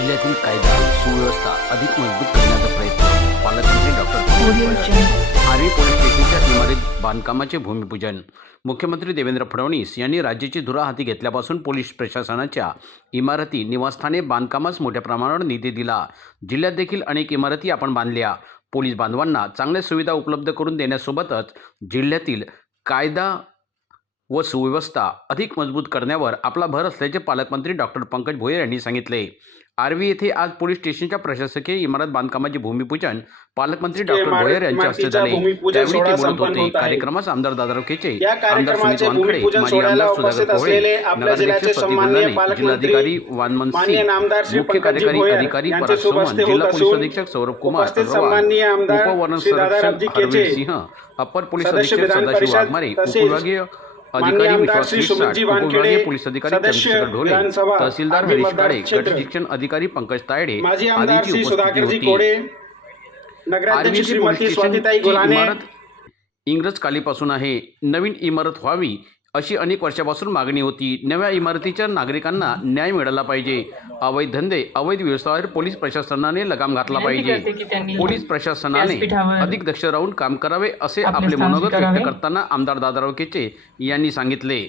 जिल्ह्यातील कायदा सुव्यवस्था अधिक मजबूत करण्याचा प्रयत्न पालकमंत्री डॉक्टर आर्वी पोलीस स्टेशनच्या इमारत बांधकामाचे भूमिपूजन मुख्यमंत्री देवेंद्र फडणवीस यांनी राज्याची धुरा हाती घेतल्यापासून पोलीस प्रशासनाच्या इमारती निवासस्थाने बांधकामास मोठ्या प्रमाणावर निधी दिला। जिल्ह्यात देखील अनेक इमारती आपण बांधल्या। पोलीस बांधवांना चांगल्या सुविधा उपलब्ध करून देण्यासोबतच जिल्ह्यातील कायदा व सुव्यवस्था अधिक मजबूत करण्यावर आपला भर असल्याचे पालकमंत्री डॉक्टर पंकज भोयर यांनी सांगितले। आर्वी येथे आज पोलीस स्टेशनच्या प्रशासकीय इमारत बांधकामाचे भूमिपूजन पालकमंत्री डॉक्टर भोयर यांच्या हस्ते झाले। त्यावेळी ते बोलत होते। कार्यक्रमास आमदार दादाराव केचे, आमदार सुमित वानखडे, माजी आमदार सुधाकर कोहळे, नगराध्यक्ष सतीश गुल्हाने, जिल्हाधिकारी वानमन सिंह, मुख्य कार्यकारी अधिकारी पराग सुमन, जिल्हा पोलीस अधीक्षक सौरभ कुमार अग्रवाल, उपवन संरक्षक हरवीर सिंह, अपर पोलीस अधीक्षक सदाशिव वाघमारे, उपविभागीय अधिकारी विश्वास मिश्रा, उपविभागीय पोलीस अधिकारी चंद्रशेखर ढोले, तहसीलदार हरीश काळे, गट शिक्षण अधिकारी पंकज तायडे आदींची उपस्थिती होती। आर्वीची पोलीस स्टेशनची इमारत इंग्रज कालीपासून आहे। नवीन इमारत व्हावी अशी अनेक वर्षापासून मागणी होती। नव्या इमारतीच्या नागरिकांना न्याय मिळाला पाहिजे। अवैध धंदे अवैध व्यवसायावर पोलीस प्रशासनाने लगाम घातला पाहिजे। पोलीस प्रशासनाने अधिक दक्ष राहून काम करावे असे आपले मनोगत व्यक्त करताना आमदार दादाराव केचे यांनी सांगितले।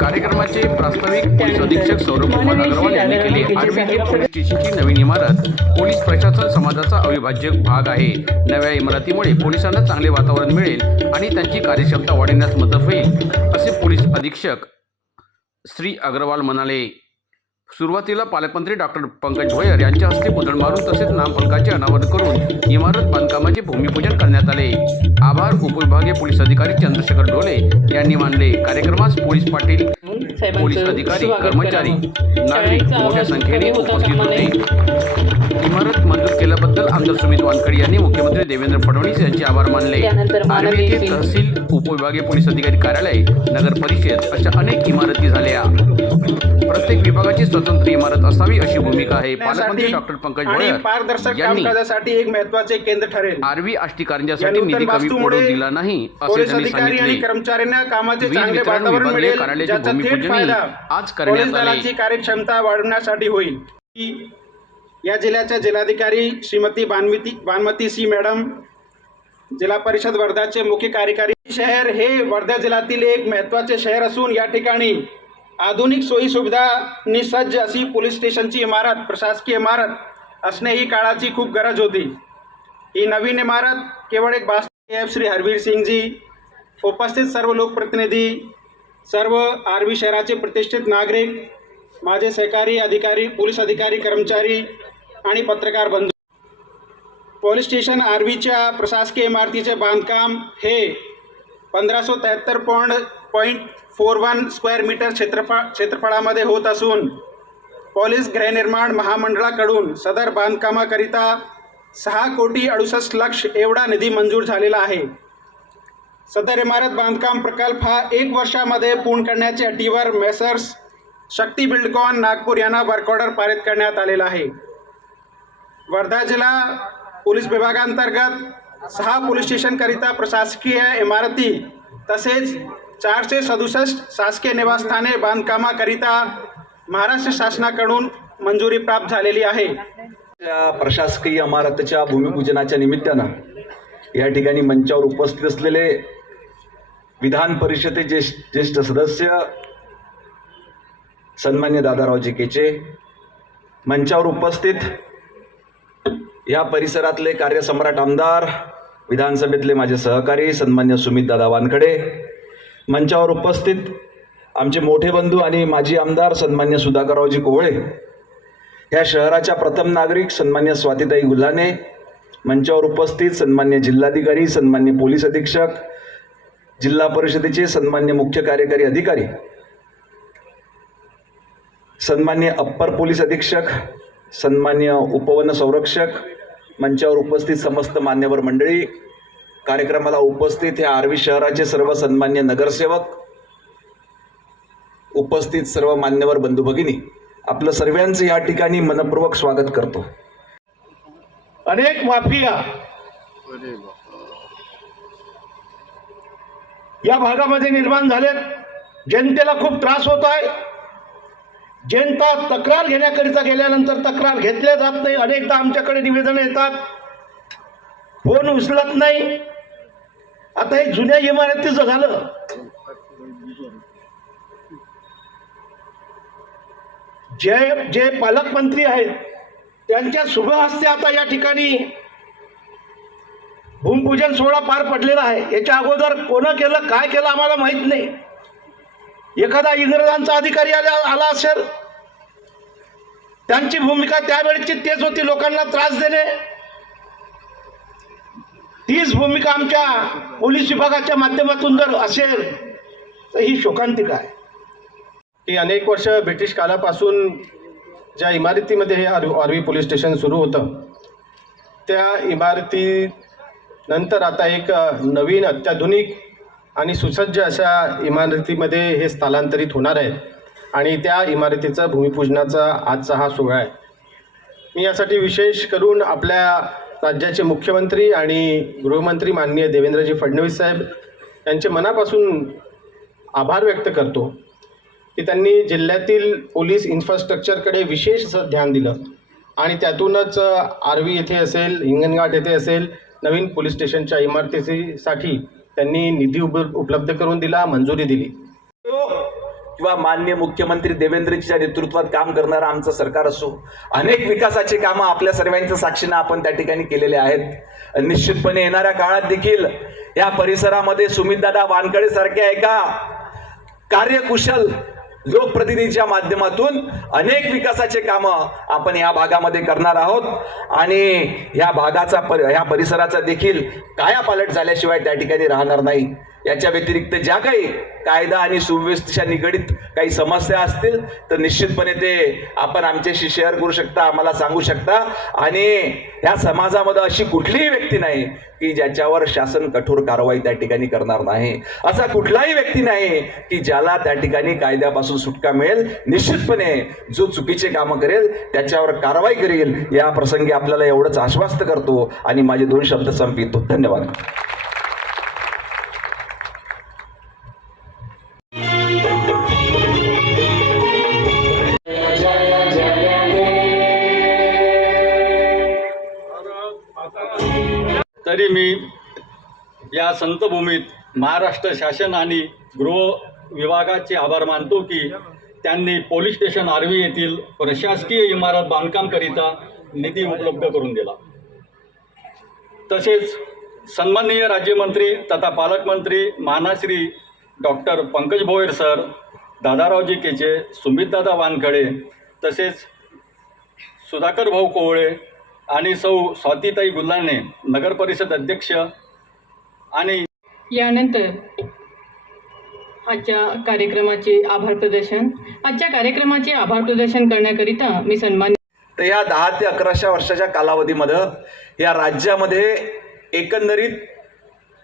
कार्यक्रमाचे प्रास्ताविक पोलीस अधीक्षक सौरभ कुमार अग्रवाल यांनी केले। आर्वी येथील पोलीस स्टेशनची नवीन इमारत पोलीस प्रशासन समाजाचा अविभाज्य भाग आहे। नव्या इमारतीमुळे पोलिसांना चांगले वातावरण मिळेल आणि त्यांची कार्यक्षमता वाढवण्यास मदत होईल असे पोलीस अधीक्षक श्री अग्रवाल म्हणाले। सुरुवातीला पालकमंत्री डॉक्टर पंकज भोयर यांच्या हस्ते पुतळ मारून तसेच नामफलकाचे अनावरण करून इमारत बांधकामाचे भूमिपूजन करण्यात आले। आभार उपविभागीय पोलीस अधिकारी चंद्रशेखर ढोले यांनी मानले। कार्यक्रमास पोलीस पाटील, पोलीस अधिकारी, कर्मचारी, नागरिक मोठ्या संख्येने उपस्थित होते। इमारत मंजूर केल्याबद्दल आमदार सुमित वानखडे यांनी मुख्यमंत्री देवेंद्र फडणवीस यांचे आभार मानले। आर्वी येथे तहसील, उपविभागीय पोलीस अधिकारी कार्यालय, नगर परिषद अशा अनेक इमारती झाल्या। प्रत्येक विभागाची स्वतंत्र इमारत असावी अशी भूमिका आहे। पालकमंत्री डॉक्टर पंकज भोयर यांनी एक महत्त्वाचे केंद्र ठरेल। आर्वी आष्टी कारंजासाठी निधी कमी पडू दिला नाही असे त्यांनी सांगितले। कर्मचाऱ्यांना कामाचे चांगले वातावरण मिळेल, कार्यालयाचे भूमिपूजन आज करण्यात आले। कार्यक्षमता वाढवण्यासाठी होईल। या जिल्ह्याच्या जिल्हाधिकारी श्रीमती बानमती सी मॅडम, जिल्हा परिषद वर्धाचे मुख्य कार्यकारी शहर हे वर्धा जिल्ह्यातील एक महत्त्वाचे शहर असून या ठिकाणी आधुनिक सोयी सुविधांनी सज्ज अशी पोलीस स्टेशनची इमारत, प्रशासकीय इमारत असणे ही काळाची खूप गरज होती। ही नवीन इमारत केवळ एक बास्तव श्री हरवीर सिंगजी, उपस्थित सर्व लोकप्रतिनिधी, सर्व आर्वी शहराचे प्रतिष्ठित नागरिक, माझे सहकारी अधिकारी, पोलीस अधिकारी, कर्मचारी आणि पत्रकार बंधू, पोलीस स्टेशन आर्वीच्या प्रशासकीय इमारतीचे बांधकाम हे 1573.41 स्क्वेअर मीटर क्षेत्रफळामध्ये होत असून पोलीस गृहनिर्माण महामंडळाकडून सदर बांधकामाकरिता 6,68,00,000 एवढा निधी मंजूर झालेला आहे। सदर इमारत बांधकाम प्रकल्प हा 1 वर्षामध्ये पूर्ण करण्याच्या अटीवर मेसर्स शक्ती बिल्डकॉन नागपूर यांना वर्क ऑर्डर पारित करण्यात आलेला आहे। वर्धा जिल्हा पोलीस विभागांतर्गत 6 पोलीस स्टेशनकरिता प्रशासकीय इमारती तसेच 467 शासकीय निवासस्थाने बांधकामाकरिता महाराष्ट्र शासनाकडून मंजुरी प्राप्त झालेली आहे। प्रशासकीय इमारतीच्या भूमिपूजनाच्या निमित्तानं या ठिकाणी मंचावर उपस्थित असलेले विधान परिषदेचे ज्येष्ठ सदस्य सन्मान्य दादारावजी केचे, मंचावर उपस्थित या परिसरातले कार्यसम्राट आमदार, विधानसभेतले माझे सहकारी सन्मान्य सुमित दादा वानखडे, मंचावर उपस्थित आमचे मोठे बंधू आणि माजी आमदार सन्मान्य सुधाकररावजी कोहळे, या शहराच्या प्रथम नागरिक सन्मान्य स्वातीताई गुल्हाने, मंचावर उपस्थित सन्मान्य जिल्हाधिकारी, सन्मान्य पोलीस अधीक्षक, जिल्हा परिषदेचे सन्मान्य मुख्य कार्यकारी अधिकारी, सन्मान्य अप्पर पोलीस अधीक्षक, सन्मान्य उपवन संरक्षक, मंचावर उपस्थित समस्त मान्यवर मंडळी, कार्यक्रमाला उपस्थित या आर्वी शहराचे सर्व सन्मान्य नगरसेवक, उपस्थित सर्व मान्यवर बंधू भगिनी, आपलं सर्वांचं या ठिकाणी मनपूर्वक स्वागत करतो। अनेक माफिया या भागामध्ये निर्माण झालेत, जनतेला खूप त्रास होत आहे। जनता तक्रार घेण्याकरिता गेल्यानंतर तक्रार घेतल्या जात नाही. अनेकदा आमच्याकडे निवेदन येतात, फोन उचलत नाही. आता हे जुन्या इमारतीचं झालं. जे पालकमंत्री आहेत त्यांच्या शुभ हस्ते आता या ठिकाणी भूमिपूजन सोहळा पार पडलेला आहे. याच्या अगोदर कोण केलं, काय केलं आम्हाला माहित नाही. एखादा इंग्रजांचा अधिकारी आला असेल, त्यांची भूमिका त्यावेळेची तेच होती, लोकांना त्रास देणे. तीच भूमिका आमच्या पोलीस विभागाच्या माध्यमातून जर असेल तर ही शोकांतिका आहे. की अनेक वर्ष ब्रिटिश काळापासून ज्या इमारतीमध्ये हे आर्वी पोलीस स्टेशन सुरू होतं, त्या इमारतीनंतर आता एक नवीन अत्याधुनिक आणि सुसज्ज अशा इमारतीमध्ये हे स्थलांतरित होणार आहे आणि त्या इमारतीचा भूमिपूजनाचा आजचा हा सोहळा आहे. मी यासाठी विशेष करून आपल्या राज्याचे मुख्यमंत्री आणि गृहमंत्री माननीय देवेंद्रजी फडणवीस साहेब यांचे मनापासून आभार व्यक्त करतो की त्यांनी जिल्ह्यातील पोलीस इन्फ्रास्ट्रक्चरकडे विशेष असं ध्यान दिलं आणि त्यातूनच आर्वी येथे असेल, हिंगणघाट येथे असेल, नवीन पोलीस स्टेशनच्या इमारतीसाठी त्यांनी निधी उपलब्ध करून दिला, मंजुरी दिली. किंवा माननीय मुख्यमंत्री देवेंद्रजीच्या नेतृत्वात काम करणारं आमचं सरकार असो, अनेक विकासाची कामं आपल्या सर्वांच्या साक्षीनं आपण त्या ठिकाणी केलेले आहेत. निश्चितपणे येणाऱ्या काळात देखील या परिसरामध्ये सुमितदादा वानखडे सारख्या एका कार्यकुशल लोकप्रतिनिधीच्या माध्यमातून अनेक विकासाचे कामं आपण या भागामध्ये करणार आहोत आणि या भागाचा ह्या परिसराचा देखील कायापालट झाल्याशिवाय त्या ठिकाणी राहणार नाही. याच्या व्यतिरिक्त ज्या काही कायदा आणि सुव्यवस्थेच्या निगडीत काही समस्या असतील तर निश्चितपणे ते आपण आमच्याशी शेअर करू शकता, आम्हाला सांगू शकता. आणि ह्या समाजामध्ये अशी कुठलीही व्यक्ती नाही की ज्याच्यावर शासन कठोर कारवाई त्या ठिकाणी करणार नाही. असा कुठलाही व्यक्ती नाही की ज्याला त्या ठिकाणी कायद्यापासून सुटका मिळेल. निश्चितपणे जो चुकीचे कामं करेल त्याच्यावर कारवाई करेल. या प्रसंगी आपल्याला एवढंच आश्वस्त करतो आणि माझे 2 शब्द संपवितो. धन्यवाद. तरी मी या संतभूमीत महाराष्ट्र शासन आणि गृह विभागाचे आभार मानतो की त्यांनी पोलीस स्टेशन आर्वी येथील प्रशासकीय इमारत बांधकामकरिता निधी उपलब्ध करून दिला. तसेच सन्माननीय राज्यमंत्री तथा पालकमंत्री मानाश्री डॉक्टर पंकज भोयर सर, दादारावजी केचे, सुमितदादा वानखडे, तसेच सुधाकर भाऊ कोवळे आणि सौ स्वातीताई गुल्हाने नगर परिषद अध्यक्ष आणि यानंतर आजच्या कार्यक्रमाचे आभार प्रदर्शन करण्याकरिता मी सन्मान. तर या 10 ते 11 वर्षाच्या कालावधीमध्ये या राज्यामध्ये एकंदरीत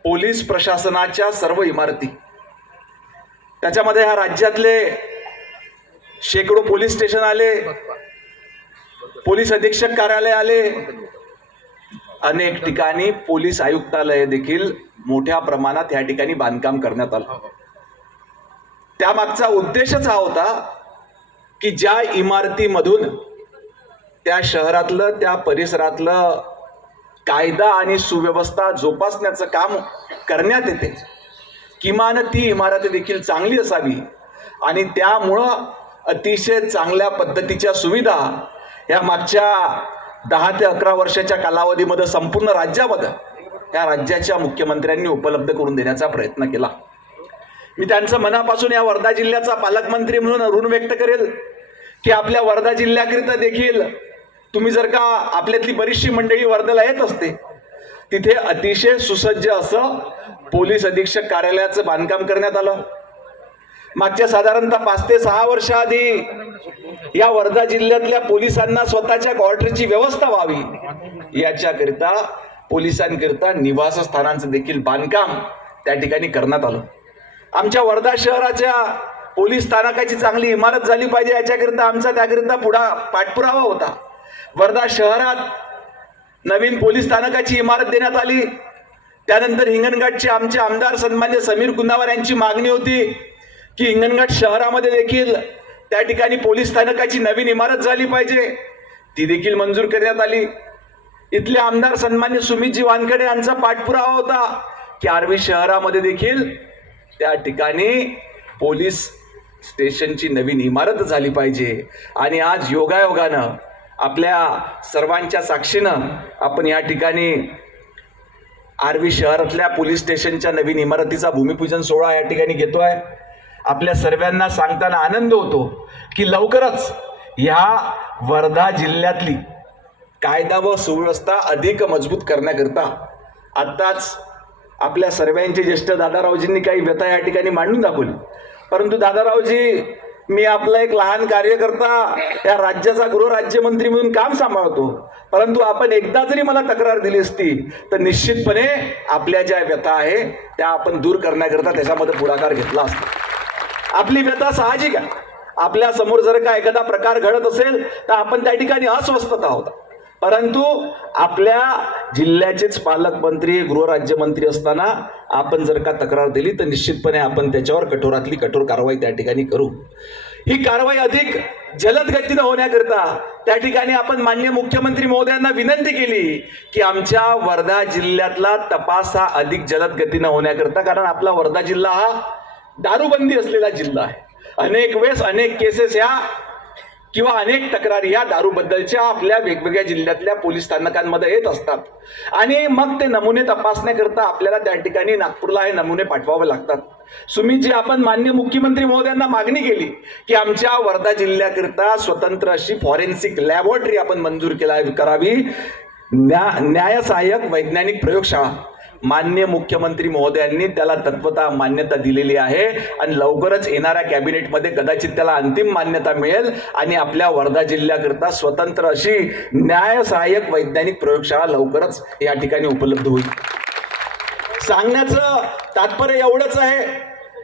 पोलीस प्रशासनाच्या सर्व इमारती, त्याच्यामध्ये ह्या राज्यातले शेकडो पोलीस स्टेशन आले, पोलीस अधीक्षक कार्यालय आले, अनेक ठिकाणी पोलीस आयुक्तालय देखील मोठ्या प्रमाणात या ठिकाणी बांधकाम करण्यात आलं. त्यामागचा उद्देशच हा होता की ज्या इमारतीमधून त्या शहरातलं, त्या परिसरातलं कायदा आणि सुव्यवस्था जोपासण्याचं काम करण्यात येते, किमान ती इमारत देखील चांगली असावी आणि त्यामुळं अतिशय चांगल्या पद्धतीच्या सुविधा या मागच्या 10 ते 11 वर्षाच्या कालावधीमध्ये संपूर्ण राज्यामध्ये या राज्याच्या मुख्यमंत्र्यांनी उपलब्ध करून देण्याचा प्रयत्न केला. मी त्यांचं मनापासून या वर्धा जिल्ह्याचा पालकमंत्री म्हणून ऋण व्यक्त करेल की आपल्या वर्धा जिल्ह्याकरिता देखील तुम्ही जर का आपल्यातली बरीचशी मंडळी वर्धेला येत असते, तिथे अतिशय सुसज्ज असं पोलीस अधीक्षक कार्यालयाचं बांधकाम करण्यात आलं. मागच्या साधारणतः 5 ते 6 वर्षाआधी या वर्धा जिल्ह्यातल्या पोलिसांना स्वतःच्या क्वार्टरची व्यवस्था व्हावी याच्याकरिता पोलिसांकरिता निवासस्थानांचं देखील बांधकाम त्या ठिकाणी करण्यात आलं. आमच्या वर्धा शहराच्या पोलीस स्थानकाची चांगली इमारत झाली पाहिजे याच्याकरिता आमचा त्याकरिता पाठपुरावा होता. वर्धा शहरात नवीन पोलीस स्थानकाची इमारत देण्यात आली. त्यानंतर हिंगणघाटचे आमचे आमदार सन्मान्य समीर कुंदावर यांची मागणी होती की हिंगणघाट शहरामध्ये देखील त्या ठिकाणी पोलीस स्थानकाची नवीन इमारत झाली पाहिजे, ती देखील मंजूर करण्यात आली. इथले आमदार सन्मान्य सुमितजी वानखडे यांचा पाठपुरावा होता की आर्वी शहरामध्ये देखील त्या ठिकाणी पोलीस स्टेशनची नवीन इमारत झाली पाहिजे. आणि आज योगायोगानं आपल्या सर्वांच्या साक्षीनं आपण या ठिकाणी आर्वी शहरातल्या पोलीस स्टेशनच्या नवीन इमारतीचा भूमिपूजन सोहळा या ठिकाणी घेतोय. आपल्या सर्वांना सांगताना आनंद होतो की लवकरच ह्या वर्धा जिल्ह्यातली कायदा व सुव्यवस्था अधिक मजबूत करण्याकरता आत्ताच आपल्या सर्वांचे ज्येष्ठ दादारावजींनी काही व्यथा या ठिकाणी मांडून दाखवली. परंतु दादारावजी, मी आपला एक लहान कार्यकर्ता या राज्याचा गृहराज्यमंत्री म्हणून काम सांभाळतो, परंतु आपण एकदा जरी मला तक्रार दिली असती तर निश्चितपणे आपल्या ज्या व्यथा आहे त्या आपण दूर करण्याकरता त्याच्यामध्ये पुढाकार घेतला असता. आपली व्यथा साहजिक आहे. आपल्या समोर जर का एखादा प्रकार घडत असेल तर आपण त्या ठिकाणी अस्वस्थता आहोत, परंतु आपल्या जिल्ह्याचेच पालकमंत्री गृहराज्यमंत्री असताना आपण जर का तक्रार दिली तर निश्चितपणे आपण त्याच्यावर कठोरातली कठोर कारवाई त्या ठिकाणी करू. ही कारवाई अधिक जलद गतीनं होण्याकरता त्या ठिकाणी आपण माननीय मुख्यमंत्री महोदयांना विनंती केली की आमच्या वर्धा जिल्ह्यातला तपास हा अधिक जलद गतीनं होण्याकरता, कारण आपला वर्धा जिल्हा हा दारूबंदी असलेला जिल्हा आहे. अनेक वेळेस अनेक केसेस ह्या किंवा अनेक तक्रारी या दारूबद्दलच्या आपल्या वेगवेगळ्या जिल्ह्यातल्या पोलीस स्थानकांमध्ये येत असतात आणि मग ते नमुने तपासण्याकरता आपल्याला त्या ठिकाणी नागपूरला हे नमुने पाठवावे लागतात. सुमितजी, आपण माननीय मुख्यमंत्री महोदयांना मागणी केली की आमच्या वर्धा जिल्ह्याकरता स्वतंत्र अशी फॉरेन्सिक लॅबोरेटरी आपण मंजूर करावी, न्यायसहाय्यक वैज्ञानिक प्रयोगशाळा. माननीय मुख्यमंत्री महोदयांनी त्याला तत्वतः मान्यता दिलेली आहे आणि लवकरच येणाऱ्या कॅबिनेटमध्ये कदाचित त्याला अंतिम मान्यता मिळेल आणि आपल्या वर्धा जिल्ह्याकरता स्वतंत्र अशी न्यायसहाय्यक वैज्ञानिक प्रयोगशाळा लवकरच या ठिकाणी उपलब्ध होईल. सांगण्याचं तात्पर्य एवढंच आहे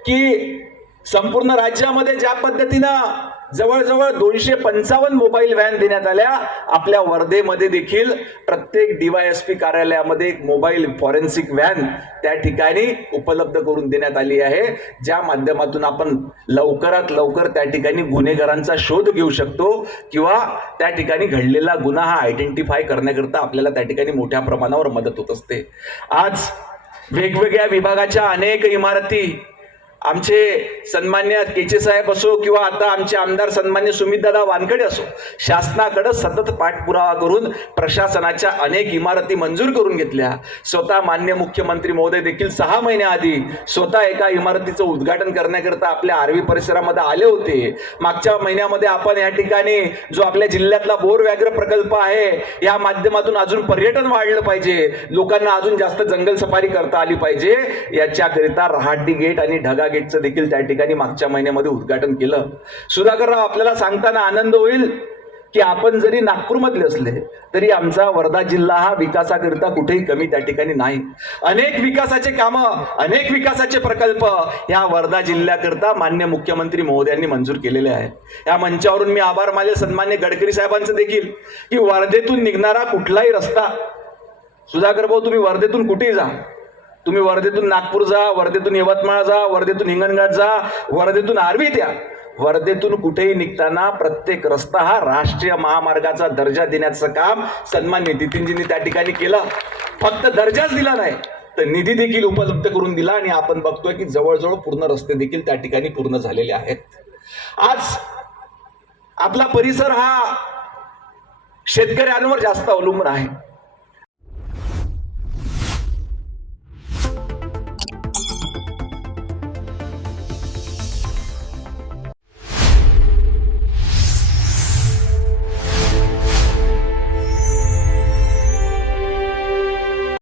की संपूर्ण राज्यामध्ये ज्या पद्धतीनं जवळजवळ 255 मोबाईल व्हॅन देण्यात आल्या, आपल्या वर्धेमध्ये देखील प्रत्येक DYSP कार्यालयामध्ये एक मोबाईल फॉरेन्सिक व्हॅन त्या ठिकाणी उपलब्ध करून देण्यात आली आहे, ज्या माध्यमातून आपण लवकरात लवकर त्या ठिकाणी गुन्हेगारांचा शोध घेऊ शकतो किंवा त्या ठिकाणी घडलेला गुन्हा हा आयडेंटिफाय करण्याकरता आपल्याला त्या ठिकाणी मोठ्या प्रमाणावर मदत होत असते. आज वेगवेगळ्या विभागाच्या अनेक इमारती आमचे सन्मान्य केचे साहेब असो किंवा आता आमचे आमदार सन्मान्य सुमितदादा वानखडे असो, शासनाकडे सतत पाठपुरावा करून प्रशासनाच्या अनेक इमारती मंजूर करून घेतल्या. स्वतः मान्य मुख्यमंत्री महोदय देखील 6 महिन्याआधी स्वतः एका इमारतीचं उद्घाटन करण्याकरता आपल्या आर्वी परिसरामध्ये आले होते. मागच्या महिन्यामध्ये आपण या ठिकाणी जो आपल्या जिल्ह्यातला बोर व्याघ्र प्रकल्प आहे या माध्यमातून अजून पर्यटन वाढलं पाहिजे, लोकांना अजून जास्त जंगल सफारी करता आली पाहिजे, याच्याकरिता रहाटी गेट आणि ढगा गेटचं देखील त्या ठिकाणी मागच्या महिन्यामध्ये उद्घाटन केलं. सुधाकरराव, आपल्याला सांगताना आनंद होईल की आपण जरी नागपूरमधले असले तरी आमचा वर्धा जिल्हा हा विकासाकरिता कुठेही कमी त्या ठिकाणी नाही. अनेक विकासाचे कामं, अनेक विकासाचे प्रकल्प या वर्धा जिल्ह्याकरता मान्य मुख्यमंत्री महोदयांनी मंजूर केलेले आहेत. या मंचावरून मी आभार मानले सन्मान्य गडकरी साहेबांचं देखील की वर्धेतून निघणारा कुठलाही रस्ता, सुधाकर भाऊ तुम्ही वर्धेतून कुठेही जा, तुम्ही वर्धेतून नागपूर जा, वर्धेतून यवतमाळ जा, वर्धेतून हिंगणघाट जा, वर्धेतून आर्वी द्या, वर्धेतून कुठेही निघताना प्रत्येक रस्ता हा राष्ट्रीय महामार्गाचा दर्जा देण्याचं काम सन्मान्य नितीनजींनी त्या ठिकाणी केलं. फक्त दर्जाच दिला नाही तर निधी देखील उपलब्ध करून दिला आणि आपण बघतोय की जवळजवळ पूर्ण रस्ते देखील त्या ठिकाणी पूर्ण झालेले आहेत. आज आपला परिसर हा शेतकऱ्यांवर जास्त अवलंबून आहे.